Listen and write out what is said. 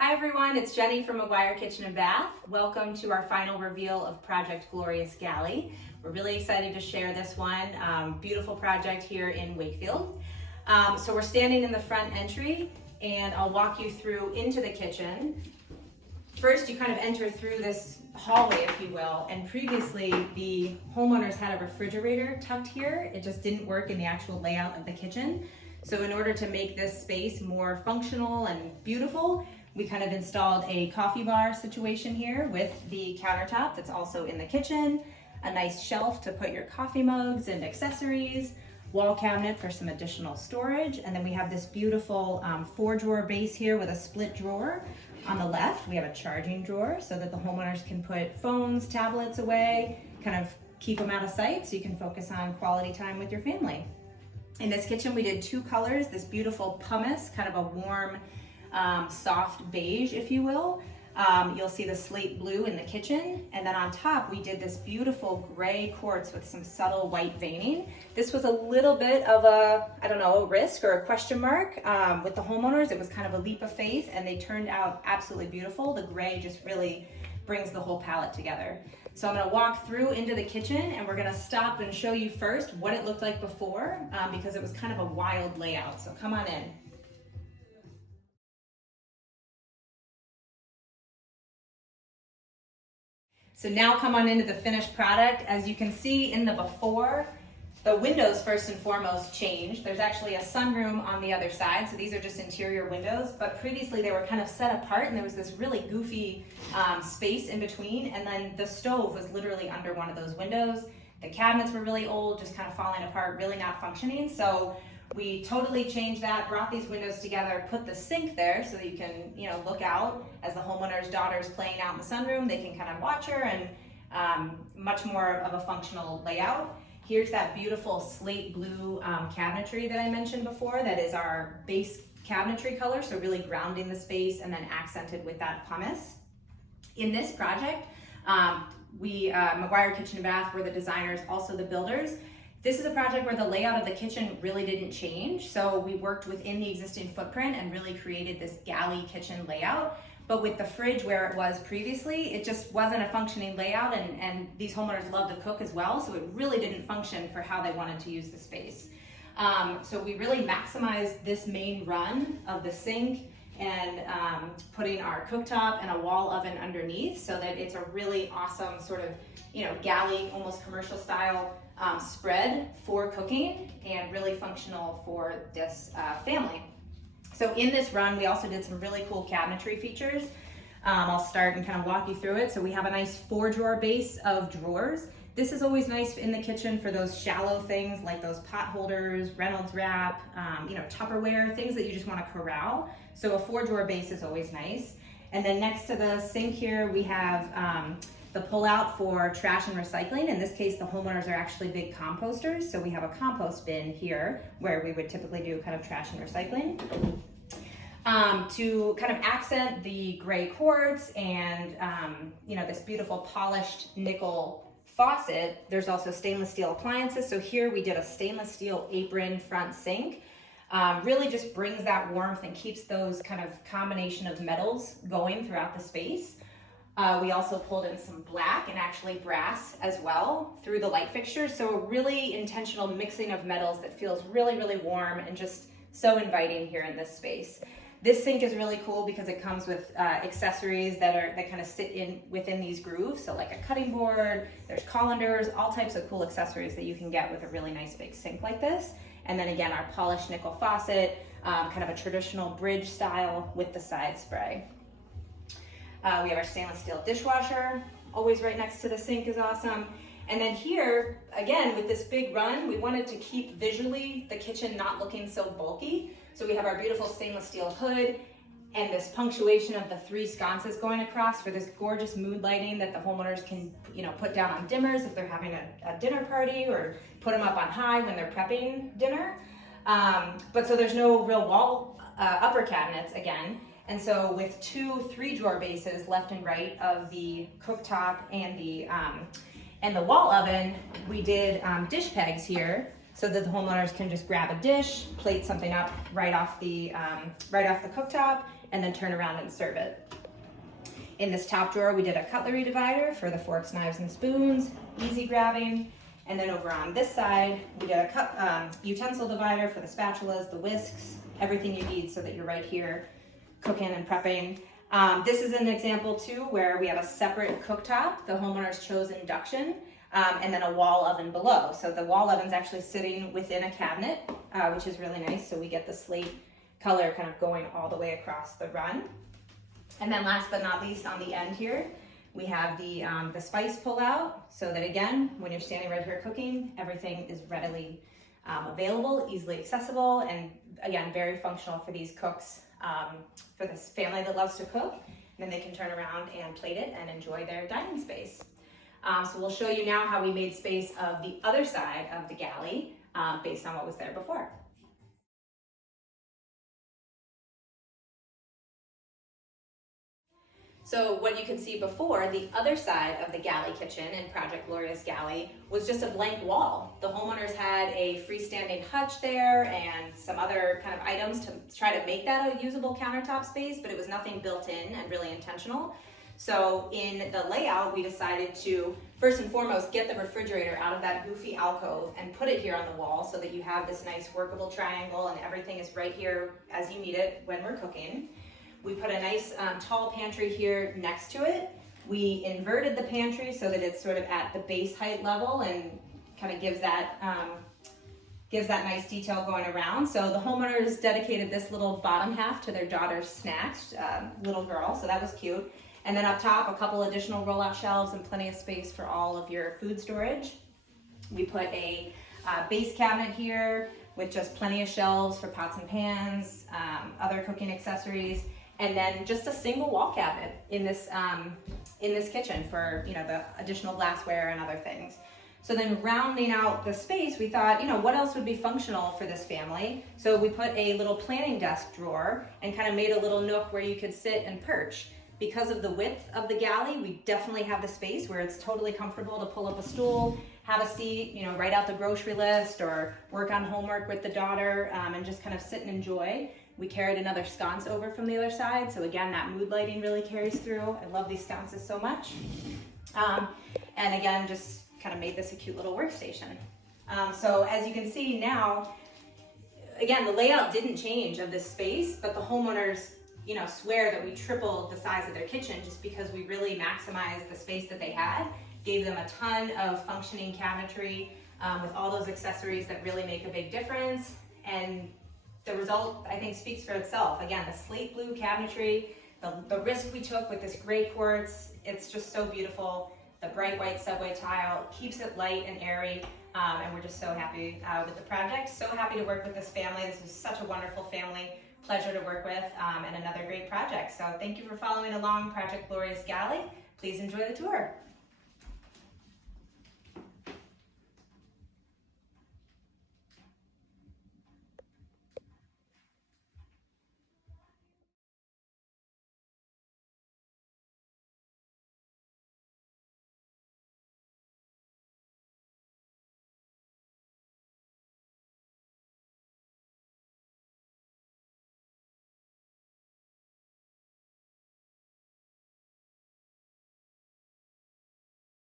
Hi everyone, it's Jenny from McGuire Kitchen and Bath. Welcome to our final reveal of Project Glorious Galley. We're really excited to share this one. Beautiful project here in Wakefield. So we're standing in the front entry and I'll walk you through into the kitchen. First, you kind of enter through this hallway, if you will, and previously the homeowners had a refrigerator tucked here. It just didn't work in the actual layout of the kitchen. So in order to make this space more functional and beautiful, we kind of installed a coffee bar situation here with the countertop that's also in the kitchen, a nice shelf to put your coffee mugs and accessories, wall cabinet for some additional storage, and then we have this beautiful 4-drawer base here with a split drawer. On the left, we have a charging drawer so that the homeowners can put phones, tablets away, kind of keep them out of sight so you can focus on quality time with your family. In this kitchen, we did 2 colors, this beautiful pumice, kind of a warm, soft beige, if you will. You'll see the slate blue in the kitchen, and then on top we did this beautiful gray quartz with some subtle white veining. This was a little bit of a risk or a question mark with the homeowners. It was kind of a leap of faith, and they turned out absolutely beautiful. The gray just really brings the whole palette together. So I'm going to walk through into the kitchen, and we're going to stop and show you first what it looked like before because it was kind of a wild layout. So come on in. So now come on into the finished product. As you can see in the before, the windows first and foremost changed. There's actually a sunroom on the other side, so these are just interior windows, but previously they were kind of set apart and there was this really goofy space in between, and then the stove was literally under one of those windows. The cabinets were really old, just kind of falling apart, really not functioning. So we totally changed that, brought these windows together, put the sink there so that you can, look out as the homeowner's daughter's playing out in the sunroom. They can kind of watch her, and much more of a functional layout. Here's that beautiful slate blue cabinetry that I mentioned before. That is our base cabinetry color, so really grounding the space and then accented with that pumice. In this project, McGuire Kitchen and Bath were the designers, also the builders. This is a project where the layout of the kitchen really didn't change, so we worked within the existing footprint and really created this galley kitchen layout. But with the fridge where it was previously, it just wasn't a functioning layout, and these homeowners love to cook as well, so it really didn't function for how they wanted to use the space. So we really maximized this main run of the sink and putting our cooktop and a wall oven underneath so that it's a really awesome sort of, galley, almost commercial style spread for cooking and really functional for this family. So in this run, we also did some really cool cabinetry features. I'll start and kind of walk you through it. So we have a nice 4-drawer base of drawers. This is always nice in the kitchen for those shallow things like those pot holders, Reynolds wrap, Tupperware, things that you just want to corral. So a 4-drawer base is always nice. And then next to the sink here, we have the pull-out for trash and recycling. In this case, the homeowners are actually big composters, so we have a compost bin here where we would typically do kind of trash and recycling. To kind of accent the gray quartz and this beautiful polished nickel faucet, there's also stainless steel appliances. So here we did a stainless steel apron front sink. Really just brings that warmth and keeps those kind of combination of metals going throughout the space. We also pulled in some black and actually brass as well through the light fixtures. So a really intentional mixing of metals that feels really, really warm and just so inviting here in this space. This sink is really cool because it comes with accessories that kind of sit within these grooves. So like a cutting board, there's colanders, all types of cool accessories that you can get with a really nice big sink like this. And then again, our polished nickel faucet, kind of a traditional bridge style with the side spray. We have our stainless steel dishwasher, always right next to the sink is awesome. And then here, again, with this big run, we wanted to keep visually the kitchen not looking so bulky. So we have our beautiful stainless steel hood and this punctuation of the 3 sconces going across for this gorgeous mood lighting that the homeowners can, put down on dimmers if they're having a dinner party, or put them up on high when they're prepping dinner. But so there's no real wall upper cabinets again. And so with 2 3-drawer bases left and right of the cooktop and the wall oven, we did dish pegs here so that the homeowners can just grab a dish, plate something up right off the cooktop, and then turn around and serve it. In this top drawer, we did a cutlery divider for the forks, knives, and spoons, easy grabbing. And then over on this side, we did a utensil divider for the spatulas, the whisks, everything you need so that you're right here cooking and prepping. This is an example too where we have a separate cooktop. The homeowners chose induction, and then a wall oven below. So the wall oven's actually sitting within a cabinet, which is really nice. So we get the slate color kind of going all the way across the run. And then last but not least, on the end here, we have the spice pull out, so that again, when you're standing right here cooking, everything is readily available, easily accessible, and again, very functional for these cooks, for this family that loves to cook. And then they can turn around and plate it and enjoy their dining space. So we'll show you now how we made space of the other side of the galley based on what was there before. So what you can see before, the other side of the Galley kitchen in Project Glorious Galley was just a blank wall. The homeowners had a freestanding hutch there and some other kind of items to try to make that a usable countertop space, but it was nothing built in and really intentional. So in the layout, we decided to first and foremost get the refrigerator out of that goofy alcove and put it here on the wall so that you have this nice workable triangle and everything is right here as you need it when we're cooking. We put a nice tall pantry here next to it. We inverted the pantry so that it's sort of at the base height level and kind of gives that nice detail going around. So the homeowners dedicated this little bottom half to their daughter's snacks, little girl, so that was cute. And then up top, a couple additional roll-out shelves and plenty of space for all of your food storage. We put a base cabinet here with just plenty of shelves for pots and pans, other cooking accessories, and then just a single wall cabinet in this kitchen for the additional glassware and other things. So then rounding out the space, we thought, what else would be functional for this family? So we put a little planning desk drawer and kind of made a little nook where you could sit and perch. Because of the width of the galley, we definitely have the space where it's totally comfortable to pull up a stool, have a seat, write out the grocery list or work on homework with the daughter, and just kind of sit and enjoy. We carried another sconce over from the other side, so again, that mood lighting really carries through. I love these sconces so much. And again, just kind of made this a cute little workstation. So as you can see now, again, the layout didn't change of this space, but the homeowners swear that we tripled the size of their kitchen just because we really maximized the space that they had, gave them a ton of functioning cabinetry with all those accessories that really make a big difference. And the result, I think, speaks for itself. Again, the slate blue cabinetry, the risk we took with this gray quartz, it's just so beautiful. The bright white subway tile keeps it light and airy, and we're just so happy with the project. So happy to work with this family. This was such a wonderful family. Pleasure to work with, and another great project. So thank you for following along Project Glorious Galley. Please enjoy the tour.